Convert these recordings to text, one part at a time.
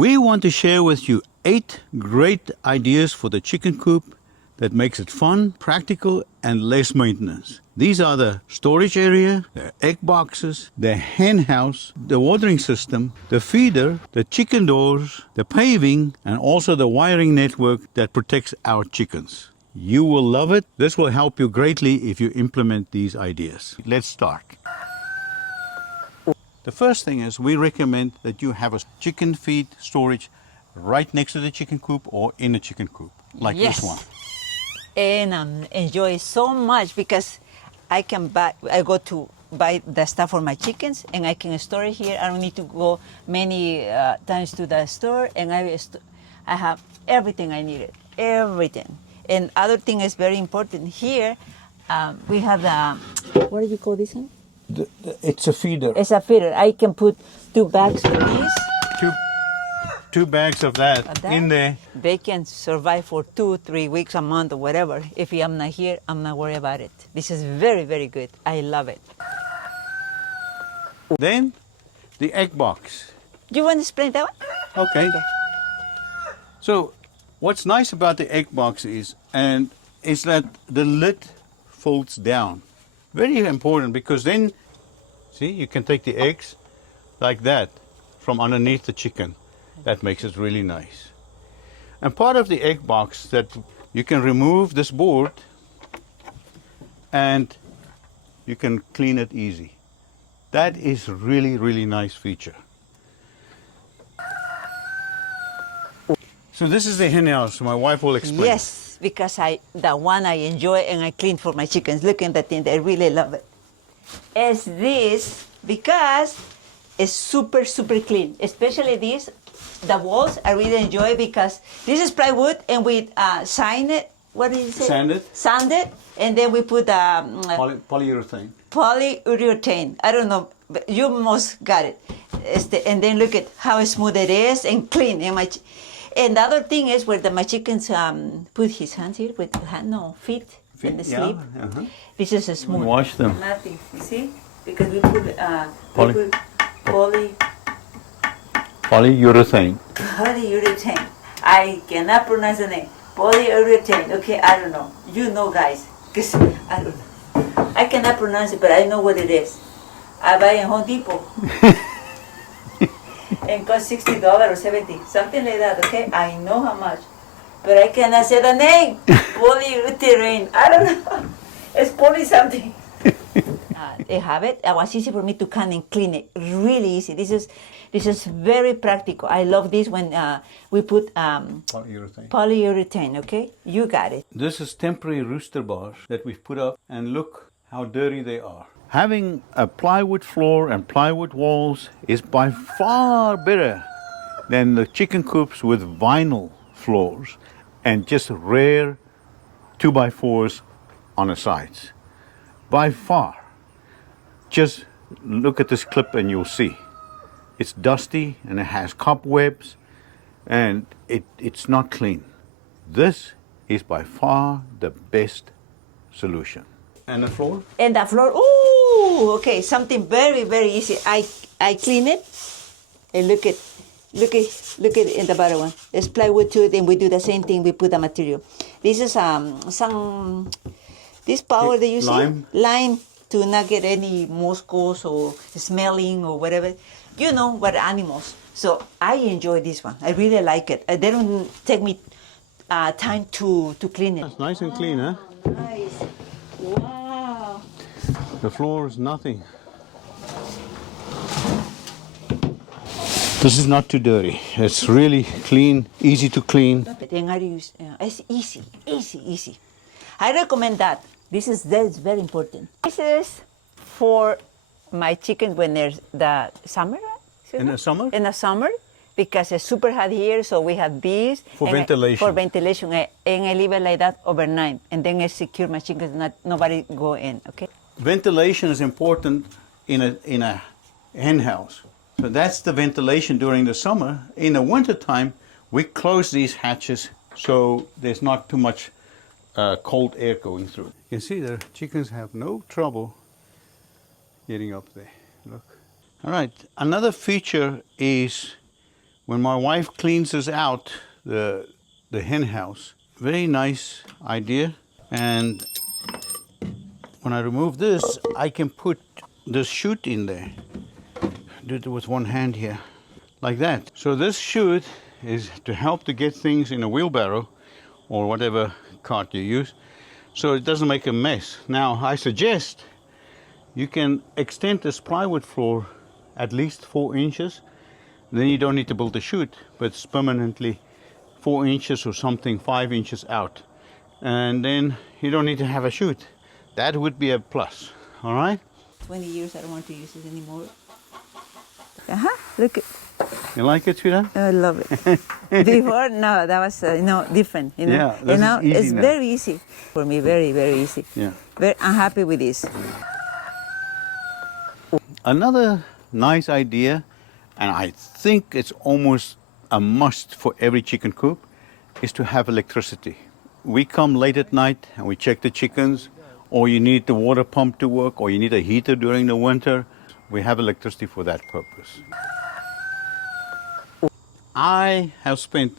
We want to share with you 8 great ideas for the chicken coop that makes it fun, practical, and less maintenance. These are the storage area, the egg boxes, the hen house, the watering system, the feeder, the chicken doors, the paving, and also the wiring network that protects our chickens. You will love it. This will help you greatly if you implement these ideas. Let's start. The first thing is we recommend that you have a chicken feed storage right next to the chicken coop or in a chicken coop, like this one. And enjoy so much because I go to buy the stuff for my chickens and I can store it here. I don't need to go many times to the store, and I have everything I needed, everything. And other thing is very important here. We have the, what do you call this one? It's a feeder. It's a feeder. I can put 2 bags of these. Two bags of that in there. They can survive for 2-3 weeks, a month, or whatever. If I'm not here, I'm not worried about it. This is very, very good. I love it. Then the egg box. Do you want to explain that one? Okay. So what's nice about the egg box is that the lid folds down. Very important, because then, see, you can take the eggs like that from underneath the chicken. That makes it really nice. And part of the egg box, that you can remove this board and you can clean it easy. That is really, really nice feature. So this is the hen house. My wife will explain. Yes, because the one I enjoy and I clean for my chickens. Look at that thing, I really love it. It's this because it's super, super clean. Especially this, the walls I really enjoy because this is plywood and we sand it. What did you say? Sand it. Sand it, and then we put Polyurethane. Polyurethane. I don't know, but you almost got it. And then look at how smooth it is and clean. And the other thing is where my chickens put his hands here with feet in the sleep. Yeah, uh-huh. This is a smooth. Wash them. Nothing. You see? Because we put Polyurethane. Polyurethane. I cannot pronounce the name. Polyurethane. Okay, I don't know. You know, guys. Because I don't know. I cannot pronounce it, but I know what it is. I buy in Home Depot. And cost $60 or $70, something like that, okay? I know how much. But I cannot say the name. Polyurethane. I don't know. It's poly something. They have it. It was easy for me to come and clean it. Really easy. This is very practical. I love this when we put polyurethane, okay? You got it. This is temporary rooster bars that we've put up, and look how dirty they are. Having a plywood floor and plywood walls is by far better than the chicken coops with vinyl floors and just rare 2x4s on the sides. By far. Just look at this clip and you'll see. It's dusty and it has cobwebs and it's not clean. This is by far the best solution. And the floor? And the floor, ooh, okay, something very, very easy. I clean it, and look at it in the bottom one. There's plywood to it, and we do the same thing. We put the material. This is this powder that you see, lime, to not get any mosquitoes or smelling or whatever. You know what, animals. So I enjoy this one. I really like it. They don't take me time to clean it. It's nice and clean, huh? Nice. Wow. The floor is nothing. This is not too dirty. It's really clean, easy to clean. It's easy. I recommend that. That's very important. This is for my chickens when there's the summer. In the summer? In the summer, because it's super hot here, so we have these. For ventilation. For ventilation, and I leave it like that overnight, and then I secure my chickens, nobody go in, okay? Ventilation is important in a hen house. So that's the ventilation during the summer. In the winter time, we close these hatches so there's not too much cold air going through. You can see the chickens have no trouble getting up there. Look. All right, another feature is When my wife cleans this out, the hen house, very nice idea. And when I remove this, I can put this chute in there. Do it with one hand here, like that. So this chute is to help to get things in a wheelbarrow or whatever cart you use, so it doesn't make a mess. Now, I suggest you can extend this plywood floor at least 4 inches. Then you don't need to build a chute, but it's permanently 4 inches or something, 5 inches out. And then you don't need to have a chute. That would be a plus, all right? 20 years, I don't want to use it anymore. Look. You like it, sweetheart? I love it. Before, no, that was different. Yeah, this is easy it's now. very easy for me. Very, very easy. Yeah. I'm happy with this. Another nice idea, and I think it's almost a must for every chicken coop, is to have electricity. We come late at night and we check the chickens, or you need the water pump to work, or you need a heater during the winter. We have electricity for that purpose. I have spent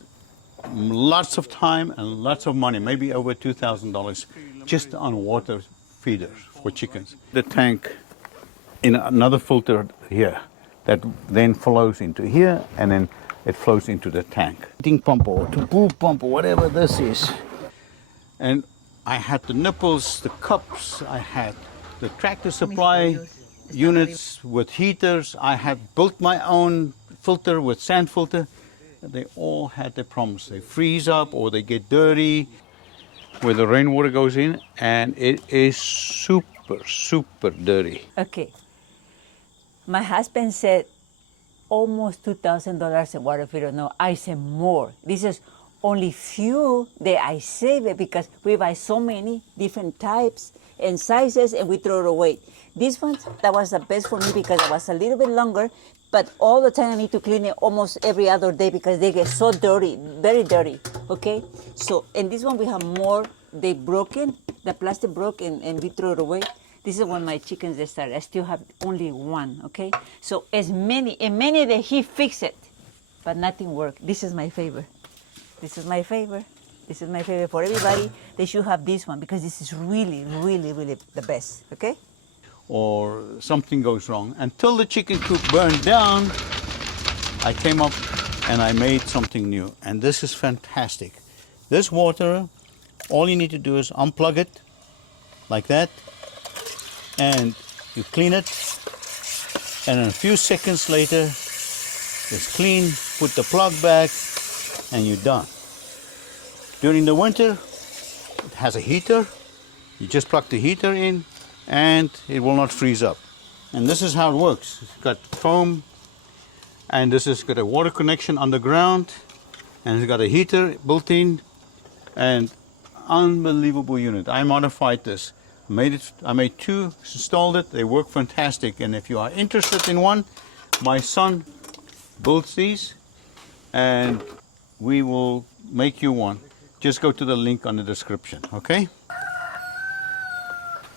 lots of time and lots of money, maybe over $2,000, just on water feeders for chickens. The tank in another filter here that then flows into here, and then it flows into the tank. Heating pump or to pool pump or whatever this is. And I had the nipples, the cups, I had the tractor supply units with heaters. I had built my own filter with sand filter. They all had their problems. They freeze up or they get dirty where the rainwater goes in, and it is super, super dirty. Okay. My husband said almost $2,000 in water feeder. No, I said more. This is only few that I save it because we buy so many different types and sizes and we throw it away. This one, that was the best for me because it was a little bit longer, but all the time I need to clean it almost every other day because they get so dirty, very dirty, okay? So, and this one we have more, they broken, the plastic broke and we throw it away. This is when my chickens they started. I still have only one, okay? So as many that he fixed it, but nothing worked. This is my favorite. This is my favorite. This is my favorite for everybody. They should have this one because this is really, really, really the best, okay? Or something goes wrong. Until the chicken coop burned down, I came up and I made something new. And this is fantastic. This water, all you need to do is unplug it like that, and you clean it, and a few seconds later it's clean. Put the plug back and you're done. During the winter it has a heater. You just plug the heater in and it will not freeze up. And this is how it works. It's got foam, and this has got a water connection underground, and it's got a heater built in, and unbelievable unit. I modified this. I made two, installed it, they work fantastic. And if you are interested in one, my son builds these and we will make you one. Just go to the link on the description, okay?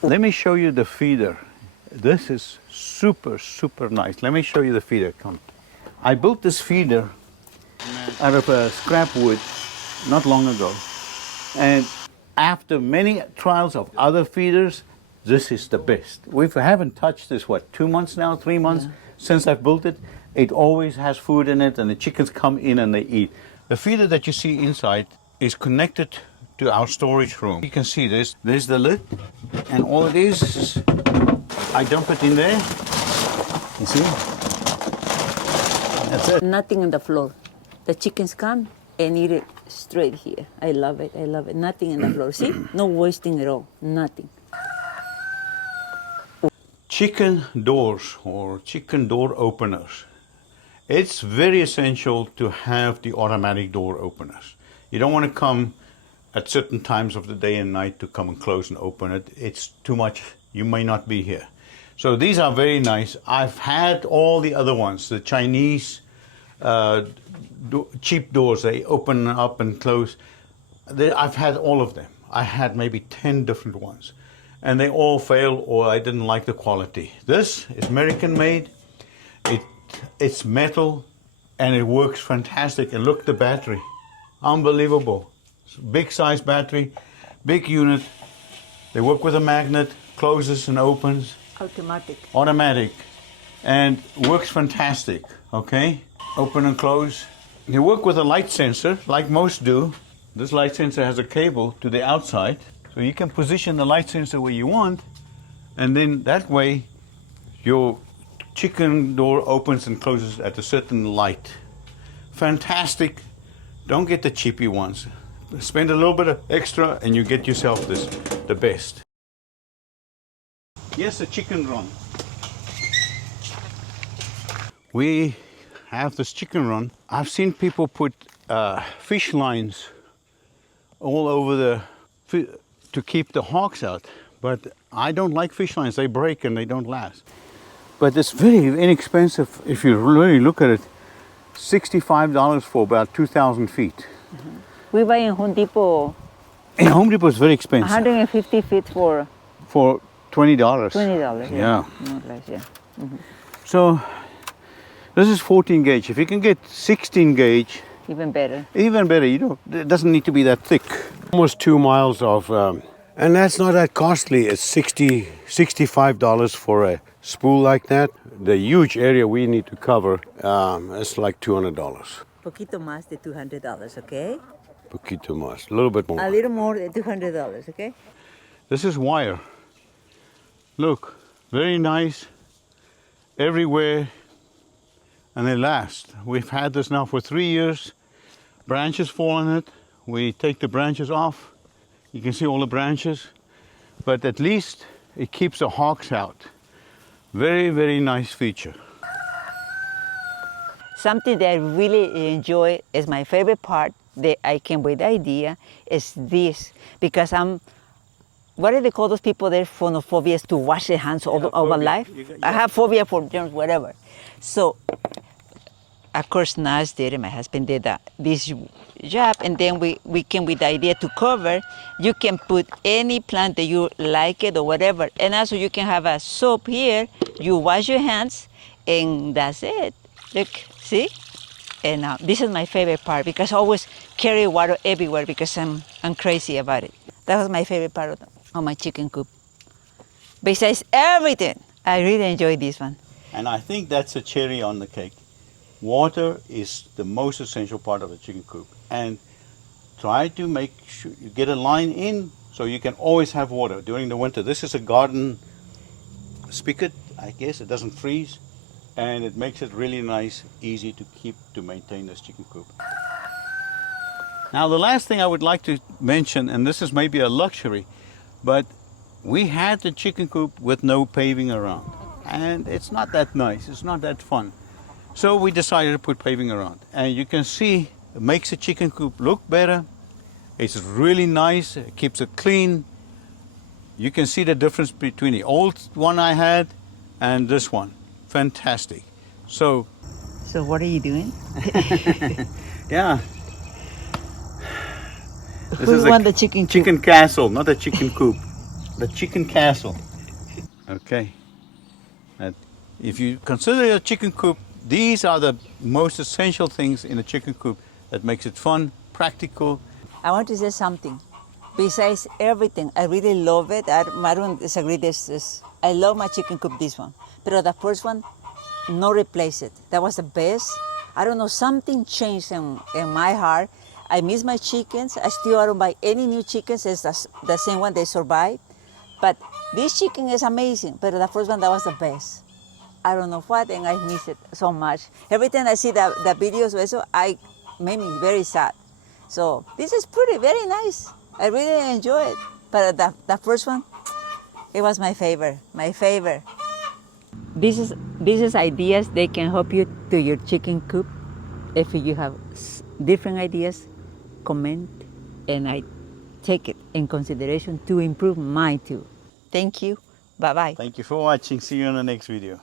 Let me show you the feeder. This is super, super nice. Let me show you the feeder. Come. I built this feeder out of scrap wood not long ago. And after many trials of other feeders, this is the best. We haven't touched this, 2 months now, 3 months since I've built it. It always has food in it and the chickens come in and they eat. The feeder that you see inside is connected to our storage room. You can see this. There's the lid, and all it is I dump it in there. You see? That's it. Nothing on the floor. The chickens come and eat it straight here. I love it. I love it. Nothing on the floor. See? No wasting at all. Nothing. Chicken doors or chicken door openers. It's very essential to have the automatic door openers. You don't want to come at certain times of the day and night to come and close and open it. It's too much. You may not be here. So these are very nice. I've had all the other ones, the Chinese cheap doors. They open up and close. I've had all of them. I had maybe 10 different ones. And they all fail, or I didn't like the quality. This is American made. It's metal, and it works fantastic. And look, the battery, unbelievable. Big size battery, big unit. They work with a magnet, closes and opens. Automatic. And works fantastic, okay? Open and close. They work with a light sensor, like most do. This light sensor has a cable to the outside, so you can position the light sensor where you want, and then that way your chicken door opens and closes at a certain light. Fantastic. Don't get the cheapy ones. Spend a little bit of extra and you get yourself the best. Here's a chicken run. We have this chicken run. I've seen people put fish lines all over to keep the hawks out, but I don't like fish lines. They break and they don't last. But it's very inexpensive if you really look at it. $65 for about 2,000 feet. Mm-hmm. We buy in Home Depot. In Home Depot is very expensive. 150 feet for $20. $20. Yeah. More or less, yeah. Mm-hmm. So this is 14 gauge. If you can get 16 gauge, even better. Even better. It doesn't need to be that thick. Almost 2 miles of, and that's not that costly. It's $65 for a spool like that. The huge area we need to cover, it's like $200. Poquito más de $200, okay? Poquito más, a little bit more. A little more than $200, okay? This is wire. Look, very nice, everywhere, and they last. We've had this now for 3 years. Branches fall on it. We take the branches off. You can see all the branches, but at least it keeps the hawks out. Very, very nice feature. Something that I really enjoy is my favorite part that I came with the idea is this, because what do they call those people that phobia to wash their hands all over life? I have phobia for germs, whatever. So, of course, Nas did it, my husband did this job, and then we came with the idea to cover. You can put any plant that you like it or whatever, and also you can have a soap here, you wash your hands, and that's it. Look, see? And this is my favorite part, because I always carry water everywhere because I'm crazy about it. That was my favorite part of my chicken coop. Besides everything, I really enjoy this one. And I think that's a cherry on the cake. Water is the most essential part of a chicken coop. And try to make sure you get a line in so you can always have water during the winter. This is a garden spigot, I guess. It doesn't freeze. And it makes it really nice, easy to maintain this chicken coop. Now the last thing I would like to mention, and this is maybe a luxury, but we had the chicken coop with no paving around. And it's not that nice, it's not that fun. So we decided to put paving around. And you can see it makes the chicken coop look better. It's really nice, it keeps it clean. You can see the difference between the old one I had and this one. Fantastic. So what are you doing? Yeah. This We is want the chicken coop. Chicken castle, not a chicken coop. The chicken castle. Okay. If you consider a chicken coop, these are the most essential things in a chicken coop that makes it fun, practical. I want to say something. Besides everything, I really love it. I don't disagree. I love my chicken coop, this one. But the first one, no replace it. That was the best. I don't know, something changed in my heart. I miss my chickens. I still don't buy any new chickens. It's the same one, they survive. But this chicken is amazing. But the first one, that was the best. I don't know what, and I miss it so much. Every time I see the videos, I made me very sad. So this is very nice. I really enjoy it. But the first one, it was my favorite. This is ideas that can help you to your chicken coop. If you have different ideas, comment, and I take it in consideration to improve mine too. Thank you. Bye-bye. Thank you for watching. See you in the next video.